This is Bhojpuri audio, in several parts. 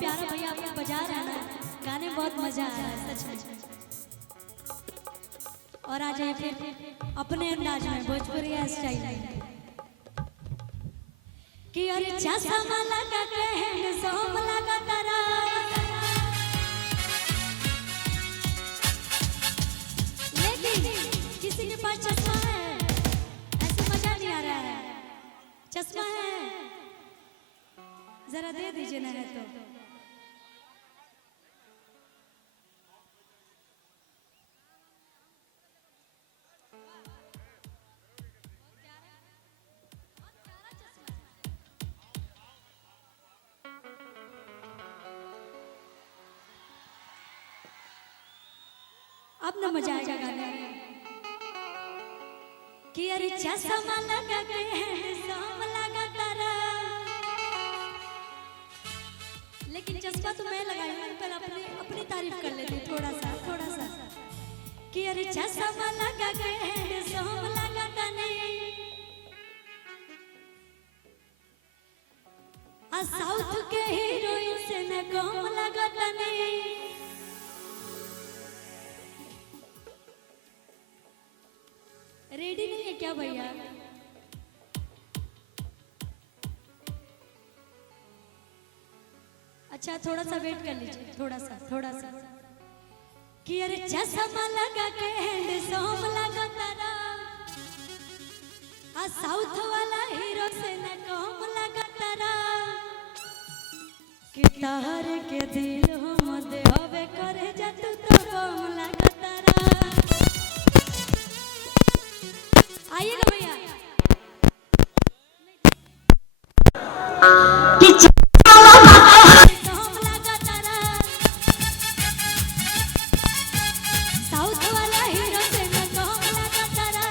प्यारा भैया आप लोग बजा रहे हैं ना, गाने में बहुत मजा आ रहा है सच में। और आ जाए फिर अपने अंदाज में भोजपुरी स्टाइल में कि अरे चश्मा लगा के सोम लगा तारा, लेकिन किसी के पास चश्मा है ऐसे मजा नहीं आ रहा है। चश्मा है जरा दे दीजिए ना, है तो अब ना मजा आएगा गाने में कि अरे चश्मा लगा के सोम लगा तारा, लेकिन चश्मा तो मैं लगाई हूं, पर अपनी तारीफ कर लेती थोड़ा सा कि अरे चश्मा लगा के सोम लगा ताने, आ साउथ के हीरोइन से न कम लगा ताने। रेडी नहीं है क्या भैया? अच्छा थोड़ा सा वेट कर लीजिए, थोड़ा सा कि अरे चश्मा लगा के सोम लगा तारा, आ साउथ वाला हीरो से न कम लगा तारा, कि तार के दिल हम दे हवे करे जा तू तो कम लगा तारा। आइएगा भैया साउथ वाला हीरो से न कम लगा तारा,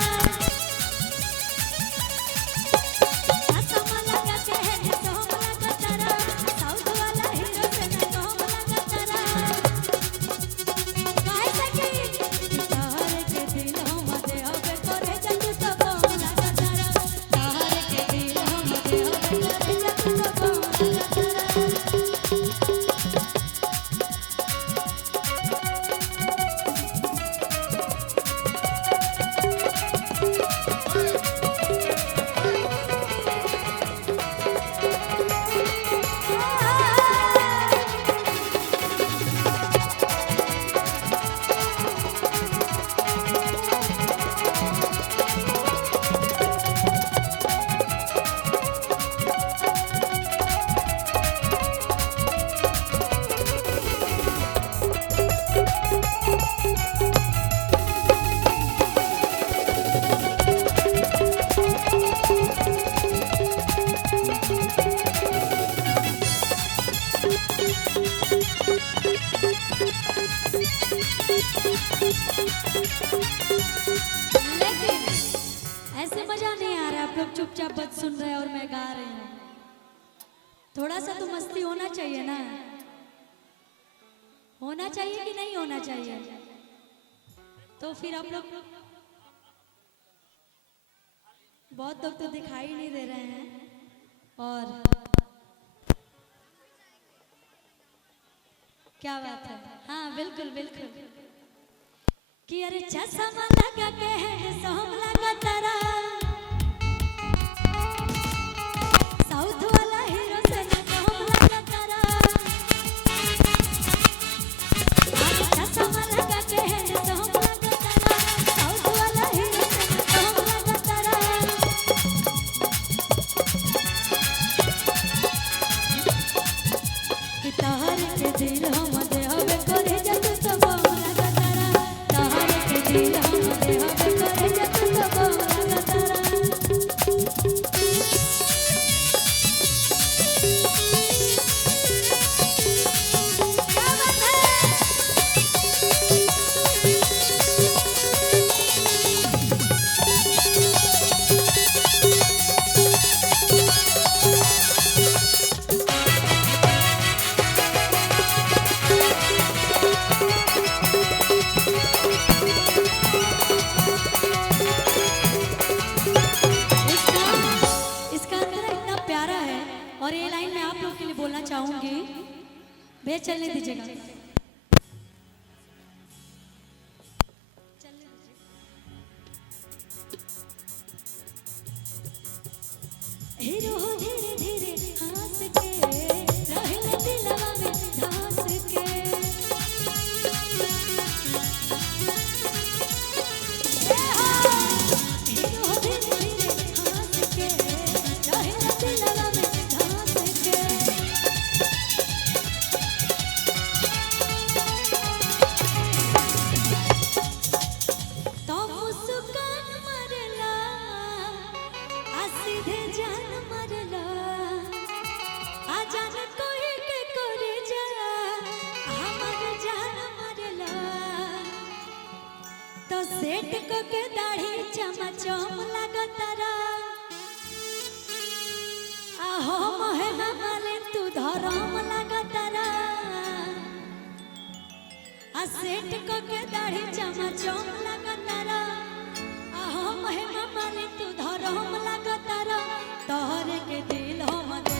चश्मा लगा के सोम लगा तारा, साउथ वाला हीरो से न कम लगा तारा। काहे से कि तार के दिल हम दे हवे करे जा तू तो कम लगा तारा, तार के दिल हम दे हवे करे जा तू तो कम लगा तारा। लेकिन ऐसे मजा नहीं आ रहा, आप लोग चुपचाप बस सुन रहे हैं और मैं गा रही हूँ। थोड़ा सा तो मस्ती होना चाहिए ना, होना चाहिए कि नहीं होना चाहिए? तो फिर आप लोग बहुत लोग तो दिखाई नहीं दे रहे हैं। और क्या बात है, हाँ बिल्कुल कि अरे चश्मा लगा के सोम लगा तारा, साउथ वाला हीरो से न कम लगा तारा, अरे चश्मा लगा के सोम लगा तारा, साउथ वाला हीरो से न कम लगा तारा। कि तार के दिल हम दे हवे करे जा तू तो कम लगा तारा, तार के दिल हम दे हवे करे जा तू तो कम लगा भैया चलने दीजिएगा। हीरो धीरे धीरे हंस के रहल दिलवा में धंस के हीरो धीरे धीरे हंस के रहल दिलवा में धंस के तो मुस्कान मरला आ सीधे जान मरला आ जान कोई के करे जा हमर जान मरला तो सेठ को के दाढ़ी चमचम लगतरा आहो महना माले तू धरम लगतरा आ सेठ को के दाढ़ी चमचम लगतरा आहो महना माले तू धरम लगतरा तोहरे के दिल हम दे